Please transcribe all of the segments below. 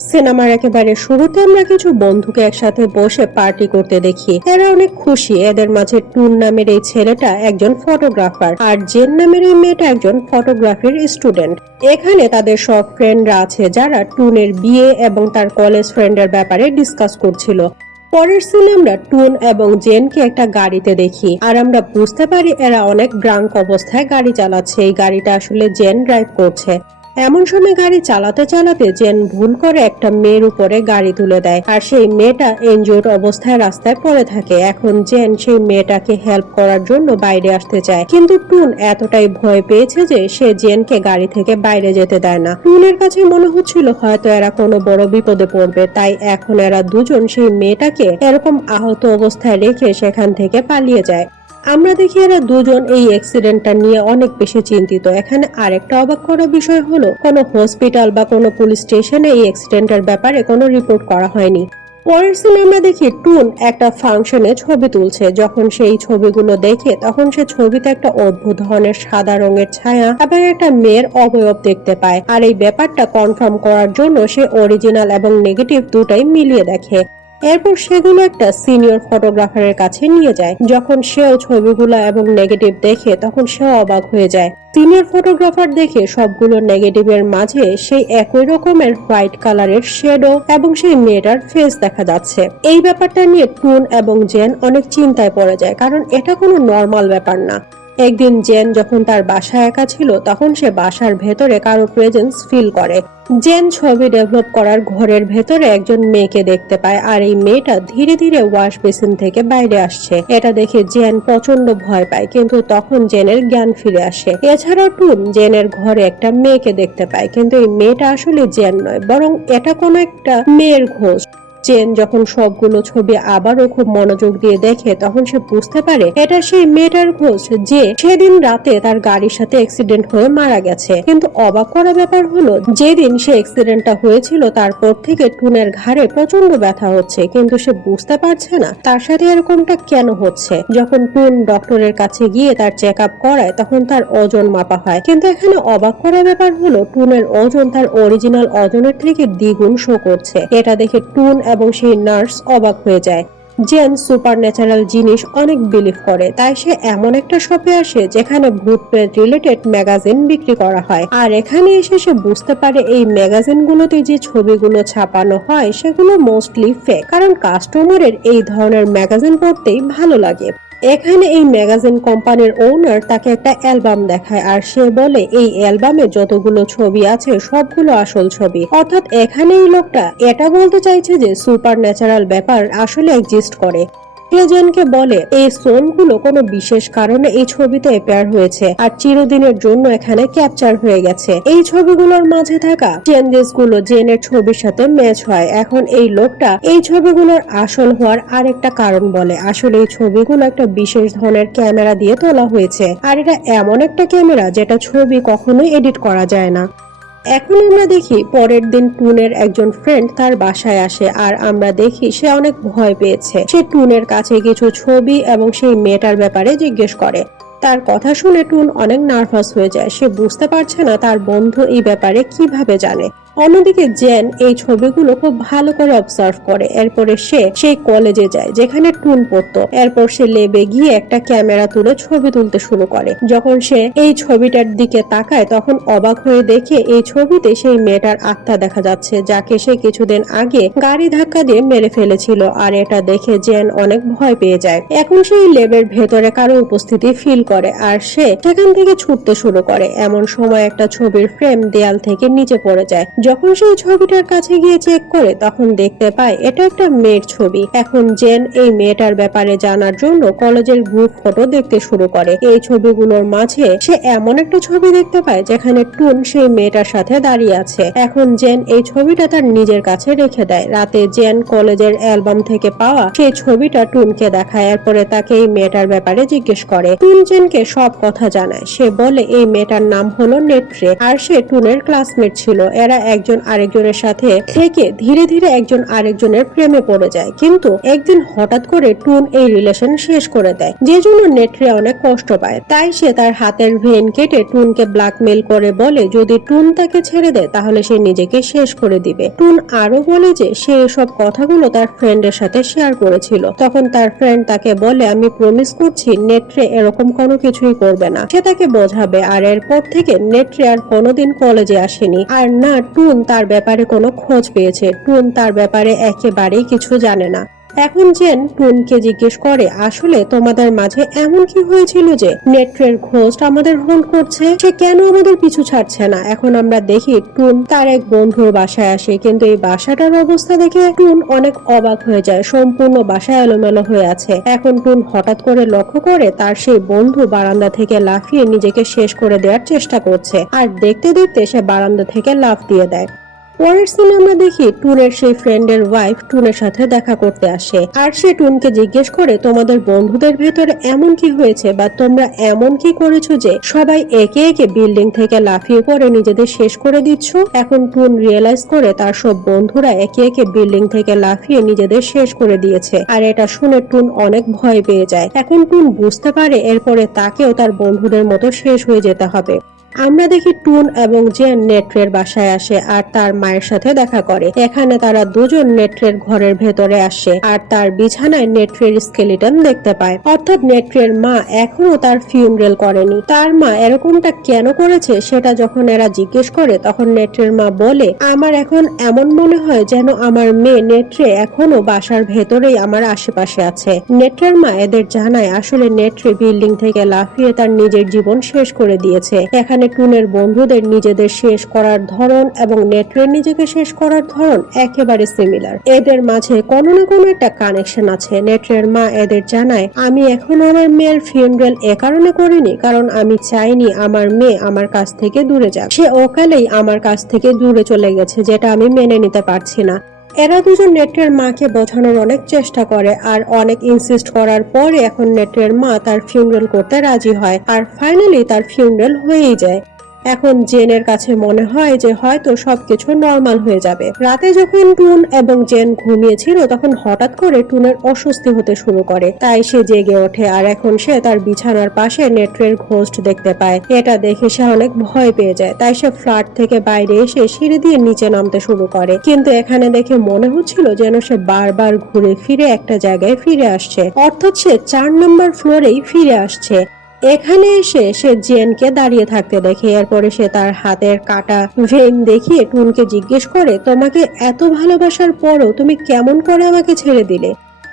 সিনেমার একেবারে শুরুতে আমরা কিছু বন্ধুকে একসাথে বসে পার্টি করতে দেখি। এরা অনেক খুশি। এদের মাঝে টুন নামের এই ছেলেটা একজন ফটোগ্রাফার আর জেন নামের এই মেয়েটা একজন ফটোগ্রাফির স্টুডেন্ট। এখানে তাদের সব ফ্রেন্ডরা আছে যারা টুনের বিয়ে এবং তার কলেজ ফ্রেন্ডের ব্যাপারে ডিসকাস করছিল। পরের সিনে আমরা টুন এবং জেনকে একটা গাড়িতে দেখি আর আমরা বুঝতে পারি এরা অনেক ড্রাঙ্ক অবস্থায় গাড়ি চালাচ্ছে। এই গাড়িটা আসলে জেন ড্রাইভ করছে। এমন সময় গাড়ি চালাতে চালাতে জেন ভুল করে একটা মেয়ের উপরে গাড়ি তুলে দেয় আর সেই মেয়েটা ইনজুর্ড অবস্থায় রাস্তায় পড়ে থাকে। এখন জেন সেই মেয়েটাকে হেল্প করার জন্য বাইরে আসতে চায়, কিন্তু টুন এতটাই ভয় পেয়েছে যে সে জেনকে গাড়ি থেকে বাইরে যেতে দেয় না। টুনের কাছে মনে হচ্ছিল হয়তো এরা কোনো বড় বিপদে পড়বে, তাই এখন এরা দুজন সেই মেয়েটাকে এরকম আহত অবস্থায় রেখে সেখান থেকে পালিয়ে যায়। আমরা দেখি এরা দুজন এই অ্যাক্সিডেন্টটা নিয়ে অনেক বেশি চিন্তিত। এখানে আরেকটা অবাক করা বিষয় হলো কোনো হসপিটাল বা কোনো পুলিশ স্টেশনে এই অ্যাক্সিডেন্টের ব্যাপারে কোনো রিপোর্ট করা হয়নি। পরের সিনে আমরা দেখি টুন একটা ফাংশনে ছবি তুলছে। যখন সেই ছবিগুলো দেখে তখন সে ছবিতে একটা অদ্ভুত ধরনের সাদা রঙের ছায়া এবং একটা মেয়ের অবয়ব দেখতে পায়। আর এই ব্যাপারটা কনফার্ম করার জন্য সে অরিজিনাল এবং নেগেটিভ দুটাই মিলিয়ে দেখে। এরপর সেগুলো একটা সিনিয়র ফটোগ্রাফারের কাছে নিয়ে যায়। যখন সেও ছবিগুলো এবং নেগেটিভ দেখে তখন সেও অবাক হয়ে যায়। সিনিয়র ফটোগ্রাফার দেখে সবগুলো নেগেটিভের মাঝে সেই একই রকমের হোয়াইট কালারের শেডো এবং সেই মেয়েটার ফেস দেখা যাচ্ছে। এই ব্যাপারটা নিয়ে টুন এবং জেন অনেক চিন্তায় পড়ে যায়, কারণ এটা কোনো নর্মাল ব্যাপার না। একদিন জেন যখন তার বাসায় একা ছিল তখন সে বাসার ভেতরে কারো প্রেজেন্স ফিল করে। জেন ছবি ডেভেলপ করার ঘরের ভেতরে একজন মেয়েকে দেখতে পায় আর এই মেয়েটা ধীরে ধীরে ওয়াশ বেসিন থেকে বাইরে আসছে। এটা দেখে জেন প্রচন্ড ভয় পায়, কিন্তু তখন জেনের জ্ঞান ফিরে আসে। এছাড়াও টুন জেনের ঘরে একটা মেয়েকে দেখতে পায়, কিন্তু এই মেয়েটা আসলে জেন নয়, বরং এটা কোনো একটা মেয়ের ঘোষ। জেন যখন সবগুলো ছবি আবারও খুব মনোযোগ দিয়ে দেখে তখন সে বুঝতে পারে এটা সেই মেয়েটার ঘোষ যে সেদিন রাতে তার গাড়ির সাথে অ্যাক্সিডেন্ট হয়ে মারা গেছে। কিন্তু অবাক করা ব্যাপার হলো, যেদিন সে অ্যাক্সিডেন্টটা হয়েছিল তারপর থেকে টুনের ঘাড়ে প্রচন্ড ব্যথা হচ্ছে, কিন্তু সে বুঝতে পারছে না তার সাথে এরকমটা কেন হচ্ছে। যখন টুন ডক্টরের কাছে গিয়ে তার চেক আপ করায় তখন তার ওজন মাপা হয়, কিন্তু এখানে অবাক করা ব্যাপার হলো টুনের ওজন তার অরিজিনাল ওজনের থেকে দ্বিগুণ শো করছে। এটা দেখে টুন এবং সেই নার্স অবাক হয়ে যায়। জেন সুপার ন্যাচারাল জিনিস অনেক বিলিভ করে, তাই সে এমন একটা শপে আসে যেখানে ভূত প্রেত রিলেটেড ম্যাগাজিন বিক্রি করা হয়। আর এখানে এসে সে বুঝতে পারে এই ম্যাগাজিন গুলোতে যে ছবিগুলো ছাপানো হয় সেগুলো মোস্টলি ফেক, কারণ কাস্টমারের এই ধরনের ম্যাগাজিন পড়তেই ভালো লাগে। এখানে এই ম্যাগাজিন কোম্পানির ওনার তাকে একটা অ্যালবাম দেখায় আর সে বলে এই অ্যালবামে যতগুলো ছবি আছে সবগুলো আসল ছবি। অর্থাৎ এখানে এই লোকটা এটা বলতে চাইছে যে সুপার ন্যাচারাল ব্যাপার আসলে এক্সিস্ট করে। জেনকে বলে এই স্টোনগুলো কোনো বিশেষ কারণে এই ছবিতে অ্যাপিয়ার হয়েছে আর চিরদিনের জন্য এখানে ক্যাপচার হয়ে গেছে। এই ছবিগুলোর মাঝে থাকা চেঞ্জেস গুলো জেনের ছবির সাথে ম্যাচ হয়। এখন এই লোকটা এই ছবিগুলোর আসল হওয়ার আরেকটা কারণ বলে। আসলে এই ছবিগুলো একটা বিশেষ ধরনের ক্যামেরা দিয়ে তোলা হয়েছে আর এটা এমন একটা ক্যামেরা যেটা ছবি কখনোই এডিট করা যায় না। এখন আমরা দেখি পরের দিন টুনের একজন ফ্রেন্ড তার বাসায় আসে আর আমরা দেখি সে অনেক ভয় পেয়েছে। সে টুনের কাছে কিছু ছবি এবং সেই মেয়েটার ব্যাপারে জিজ্ঞেস করে। তার কথা শুনে টুন অনেক নার্ভাস হয়ে যায়। সে বুঝতে পারছে না তার বন্ধু এই ব্যাপারে কিভাবে জানে। অন্যদিকে জেন এই ছবিগুলো খুব ভালো করে অবজার্ভ করে। এরপরে সে সেই কলেজে যায় যেখানে টুন পড়তো। এরপর সে লেবে গিয়ে একটা ক্যামেরা তুলে ছবি তুলতে শুরু করে। যখন সে এই ছবিটার দিকে তাকায় তখন অবাক হয়ে দেখে এই ছবিতে সেই মেয়েটার আত্মা দেখা যাচ্ছে যাকে সে কিছুদিন আগে গাড়ি ধাক্কা দিয়ে মেরে ফেলেছিল। আর এটা দেখে জেন অনেক ভয় পেয়ে যায়। এখন সেই লেবের ভেতরে কারো উপস্থিতি ফিল করে আর সে সেখান থেকে ছুটতে শুরু করে। এমন সময় একটা ছবির ফ্রেম দেয়াল থেকে নিচে পড়ে যায়। যখন সেই ছবিটার কাছে গিয়ে চেক করে তখন দেখতে পায় এটা একটা মেয়ের ছবি। এখন জেন এই মেয়েটার ব্যাপারে জানার জন্য কলেজের গ্রুপ ফটো দেখতে শুরু করে। এই ছবিগুলোর মাঝে সে এমন একটা ছবি দেখতে পায় যেখানে টুন সেই মেয়েটার সাথে দাঁড়িয়ে আছে। এখন জেন এই ছবিটা তার নিজের কাছে রেখে দেয়। রাতে জেন কলেজের অ্যালবাম থেকে পাওয়া সেই ছবিটা টুনকে দেখায়। এরপরে তাকে এই মেয়েটার ব্যাপারে জিজ্ঞেস করে। টুন জেনকে সব কথা জানায়। সে বলে এই মেয়েটার নাম হলো নেট্রে আর সে টুনের ক্লাসমেট ছিল। এরা একজন আরেকজনের সাথে থেকে ধীরে ধীরে একজন আরেকজনের প্রেমে পড়ে যায়, কিন্তু একদিন হঠাৎ করে টুন এই রিলেশন শেষ করে দেয়, যে জন্য নেট্রে অনেক কষ্ট পায়। তাই সে তার হাতের ভেন কেটে টুনকে ব্ল্যাকমেল করে বলে যদি টুন তাকে ছেড়ে দেয় তাহলে সে নিজেকে শেষ করে দিবে। টুন আরো বলে যে সে এসব কথাগুলো তার ফ্রেন্ডের সাথে শেয়ার করেছিল। তখন তার ফ্রেন্ড তাকে বলে আমি প্রমিস করছি নেট্রে এরকম কোনো কিছুই করবে না, সে তাকে বোঝাবে। আর এরপর থেকে নেট্রে আর কোনোদিন কলেজে আসেনি, আর না টুন তার ব্যাপারে কোনো খোঁজ পেয়েছে। টুন তার ব্যাপারে একেবারেই কিছু জানে না। এখন জেন টুনকে জিজ্ঞেস করে আসলে তোমাদের মাঝে এমন কি হয়েছিল যে নেট্রের ঘোস্ট আমাদের হোল্ড করছে, সে কেন আমাদের পিছু ছাড়ছে না। এখন আমরা দেখি টুন তার এক বন্ধুর বাসায় আসে, কিন্তু এই বাসাটার অবস্থা দেখে টুন অনেক অবাক হয়ে যায়। সম্পূর্ণ বাসা এলোমেলো হয়ে আছে। এখন টুন হঠাৎ করে লক্ষ্য করে তার সেই বন্ধু বারান্দা থেকে লাফিয়ে নিজেকে শেষ করে দেওয়ার চেষ্টা করছে, আর দেখতে দেখতে সে বারান্দা থেকে লাফ দিয়ে দেয়। পরের সিনে আমরা দেখি টুনের সেই ফ্রেন্ডের ওয়াইফ টুনের সাথে দেখা করতে আসে, আর সে টুনকে জিজ্ঞেস করে তোমাদের বন্ধুদের ভেতরে এমন কি হয়েছে বা তোমরা এমন কি করেছো যে সবাই একে একে বিল্ডিং থেকে লাফিয়ে পড়ে নিজেদের শেষ করে দিচ্ছ। এখন টুন রিয়েলাইজ করে তার সব বন্ধুরা একে একে বিল্ডিং থেকে লাফিয়ে নিজেদের শেষ করে দিয়েছে, আর এটা শুনে টুন অনেক ভয় পেয়ে যায়। এখন টুন বুঝতে পারে এরপরে তাকেও তার বন্ধুদের মতো শেষ হয়ে যেতে হবে। আমরা দেখি টুন এবং জেন নেট্রের বাসায় আসে আর তার মায়ের সাথে দেখা করে। এখানে তারা দুজন নেট্রের ঘরের ভেতরে আসে আর তার বিছানায় নেট্রের স্কেলিটন দেখতে পায়, অর্থাৎ নেট্রের মা এখনো তার ফিউনারেল করেনি। তার মা এরকমটা কেন করেছে সেটা যখন এরা জিজ্ঞেস করে তখন নেট্রের মা বলে আমার এখন এমন মনে হয় যেন আমার মেয়ে নেট্রে এখনো বাসার ভেতরেই আমার আশেপাশে আছে। নেট্রের মা এদের জানায় আসলে নেট্রে বিল্ডিং থেকে লাফিয়ে তার নিজের জীবন শেষ করে দিয়েছে। এখানে টুনের বন্ধুদের নিজেদের শেষ করার ধরন এবং নেট্রের নিজেকে শেষ করার ধরন একেবারে সিমিলার। এদের মাঝে কোনো না কোনো একটা কানেকশন আছে। নেট্রের মা এদের জানায় আমি এখনো আমার মেয়ের ফিউনারেল এ কারণে করিনি কারণ আমি চাইনি আমার মেয়ে আমার কাছ থেকে দূরে যাক। সে অকালেই আমার কাছ থেকে দূরে চলে গেছে, যেটা আমি মেনে নিতে পারছি না। এরা দুজন নেট্রের মাকে বোঝানোর অনেক চেষ্টা করে আর অনেক ইনসিস্ট করার পরে এখন নেট্রের মা তার ফিউনারেল করতে রাজি হয় আর ফাইনালি তার ফিউনারেল হয়েই যায়। এখন জেনের কাছে মনে হয় যে হয়তো সবকিছু নরমাল হয়ে যাবে। রাতে যখন টুন এবং জেন ঘুমিয়েছিল তখন হঠাৎ করে টুনের অস্বস্তি হতে শুরু করে, তাই সে জেগে ওঠে আর এখন সে তার বিছানার পাশে নেট্রের ঘোস্ট দেখতে পায়। এটা দেখে সে অনেক ভয় পেয়ে যায়, তাই সে ফ্ল্যাট থেকে বাইরে এসে সিঁড়ি দিয়ে নিচে নামতে শুরু করে। কিন্তু এখানে দেখে মনে হচ্ছিল যেন সে বারবার ঘুরে ফিরে একটা জায়গায় ফিরে আসছে, অর্থাৎ সে 4 নম্বর ফ্লোরেই ফিরে আসছে। এখানে এসে সে জেনকে দাঁড়িয়ে থাকতে দেখে। এরপরে সে তার হাতের কাটা ভেন দেখিয়ে টুনকে জিজ্ঞেস করে তোমাকে এত ভালোবাসার পরও তুমি কেমন করে আমাকে ছেড়ে দিলে।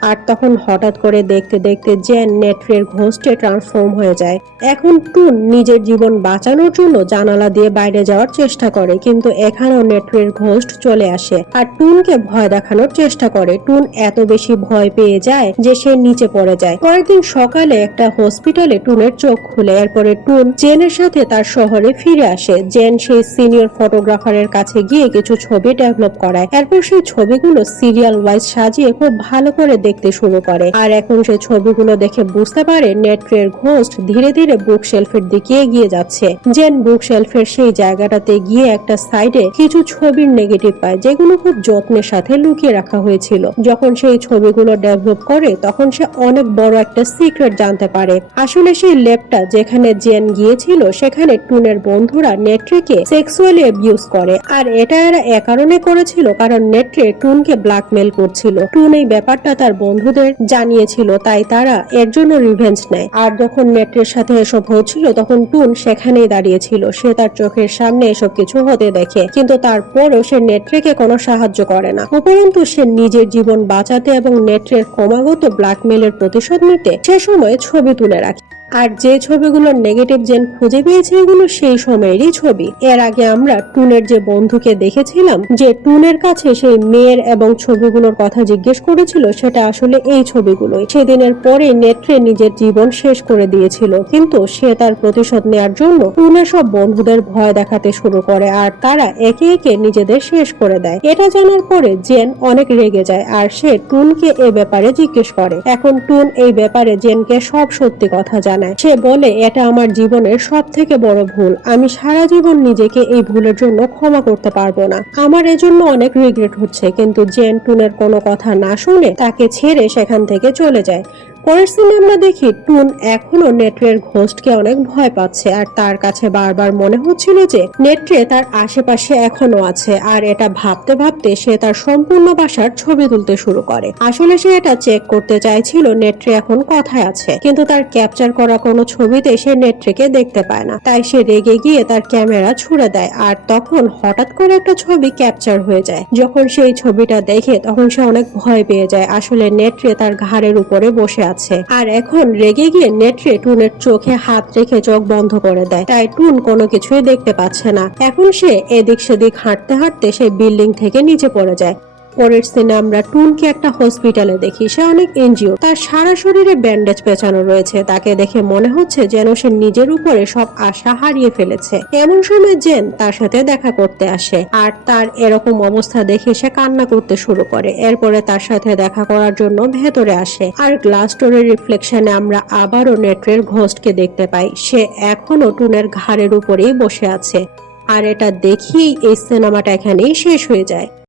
আর তখন হঠাৎ করে দেখতে দেখতে জেন নেট্রের ঘোস্টে ট্রান্সফর্ম হয়ে যায়। এখন টুন নিজের জীবন বাঁচানোর জন্য জানালা দিয়ে বাইরে যাওয়ার চেষ্টা করে, কিন্তু এখানেও নেট্রের ঘোস্ট চলে আসে আর টুনকে ভয় দেখানোর চেষ্টা করে। টুন এত বেশি ভয় পেয়ে যায় যে সে নিচে পড়ে যায়। পরের দিন সকালে একটা হসপিটালে টুনের চোখ খুলে। এরপরে টুন জেনের সাথে তার শহরে ফিরে আসে। জেন সেই সিনিয়র ফটোগ্রাফারের কাছে গিয়ে কিছু ছবি ডেভেলপ করায়। এরপর সেই ছবিগুলো সিরিয়াল ওয়াইজ সাজিয়ে খুব ভালো করে দেখতে শুরু করে। আর এখন সে ছবিগুলো দেখে বুঝতে পারে নেট্রের ঘোস্ট ধীরে ধীরে বুক শেলফের দিকে এগিয়ে যাচ্ছে। জেন বুক শেলফের সেই জায়গাটাতে গিয়ে একটা সাইডে কিছু ছবির নেগেটিভ পায় যেগুলো খুব যত্নের সাথে লুকিয়ে রাখা হয়েছিল। যখন সেই ছবিগুলো ডেভেলপ করে তখন সে অনেক বড় একটা সিক্রেট জানতে পারে। আসলে সেই ল্যাবটা যেখানে জেন গিয়েছিল সেখানে টুনের বন্ধুরা নেট্রেকে সেক্সুয়ালি অ্যাবিউজ করে, আর এটা এরা এ কারণে করেছিল কারণ নেট্রে টুনকে ব্ল্যাকমেল করছিল। টুন এই ব্যাপারটা তার বন্ধুদের জানিয়েছিল, তাই তারা এর জন্য রিভেঞ্জ নেয়। আর যখন নেট্রের সাথে এসব হচ্ছিল তখন টুন সেখানেই দাঁড়িয়েছিল। সে তার চোখের সামনে এসব কিছু হতে দেখে, কিন্তু তারপরও সে নেট্রেকে কোনো সাহায্য করে না। উপরন্তু সে নিজের জীবন বাঁচাতে এবং নেট্রের ক্রমাগত ব্ল্যাকমেলের প্রতিশোধ নিতে সে সময় ছবি তুলে রাখে। আর যে ছবিগুলোর নেগেটিভ জেন খুঁজে পেয়েছে এগুলো সেই সময়েরই ছবি। এর আগে আমরা টুনের যে বন্ধুকে দেখেছিলাম যে টুনের কাছে সেই মেয়ের এবং ছবিগুলোর কথা জিজ্ঞেস করেছিল, সেটা আসলে এই ছবিগুলোই। সেদিনের পরে নেট্রে নিজের জীবন শেষ করে দিয়েছিল, কিন্তু সে তার প্রতিশোধ নেওয়ার জন্য টুনের সব বন্ধুদের ভয় দেখাতে শুরু করে আর তারা একে একে নিজেদের শেষ করে দেয়। এটা জানার পরে জেন অনেক রেগে যায় আর সে টুনকে এ ব্যাপারে জিজ্ঞেস করে। এখন টুন এই ব্যাপারে জেনকে সব সত্যি কথা জানায়। জানায়। সে বলে, এটা আমার জীবনের সব থেকে বড় ভুল, আমি সারা জীবন নিজেকে এই ভুলের জন্য ক্ষমা করতে পারবো না, আমার এজন্য অনেক রিগ্রেট হচ্ছে। কিন্তু জেন টুনের কোনো কথা না শুনে তাকে ছেড়ে সেখান থেকে চলে যায়। পরের সিনে আমরা দেখি টুন এখনো নেট্রের ঘোস্টকে অনেক ভয় পাচ্ছে, আর তার কাছে বারবার মনে হচ্ছিল যে নেট্রে তার আশেপাশে এখনো আছে। আর এটা ভাবতে ভাবতে সে তার সম্পূর্ণ বাসার ছবি তুলতে শুরু করে। আসলে সে এটা চেক করতে চাইছিল নেট্রে এখন কোথায় আছে, কিন্তু তার ক্যাপচার করা কোনো ছবিতে সে নেট্রেকে দেখতে পায় না। তাই সে রেগে গিয়ে তার ক্যামেরা ছুড়ে দেয়, আর তখন হঠাৎ করে একটা ছবি ক্যাপচার হয়ে যায়। যখন সেই ছবিটা দেখে তখন সে অনেক ভয় পেয়ে যায়। আসলে নেট্রে তার ঘাড়ের উপরে বসে আছে, আর এখন রেগে গিয়ে নেট্রে টুনের চোখে হাত রেখে চোখ বন্ধ করে দেয়। তাই টুন কোনো কিছুই দেখতে পাচ্ছে না। এখন সে এদিক সেদিক হাঁটতে হাঁটতে সে বিল্ডিং থেকে নিচে পড়ে যায়। পরের সিনে আমরা টুনকে একটা হসপিটালে দেখি। সে অনেক এনজিও, তার সারা শরীরে ব্যান্ডেজ পেঁচানো রয়েছে। তাকে দেখে মনে হচ্ছে যেন সে নিজের উপরে সব আশা হারিয়ে ফেলেছে। এমন সময় জেন তার সাথে দেখা করতে আসে, আর তার এরকম অবস্থা দেখে সে কান্না করতে শুরু করে। এরপরে তার সাথে দেখা করার জন্য ভেতরে আসে, আর গ্লাস ডোরের রিফ্লেকশনে আমরা আবারও নেট্রের ঘোস্টকে দেখতে পাই। সে এখনো টুনের ঘাড়ের উপরেই বসে আছে। আর এটা দেখিয়েই এই সিনেমাটা এখানেই শেষ হয়ে যায়।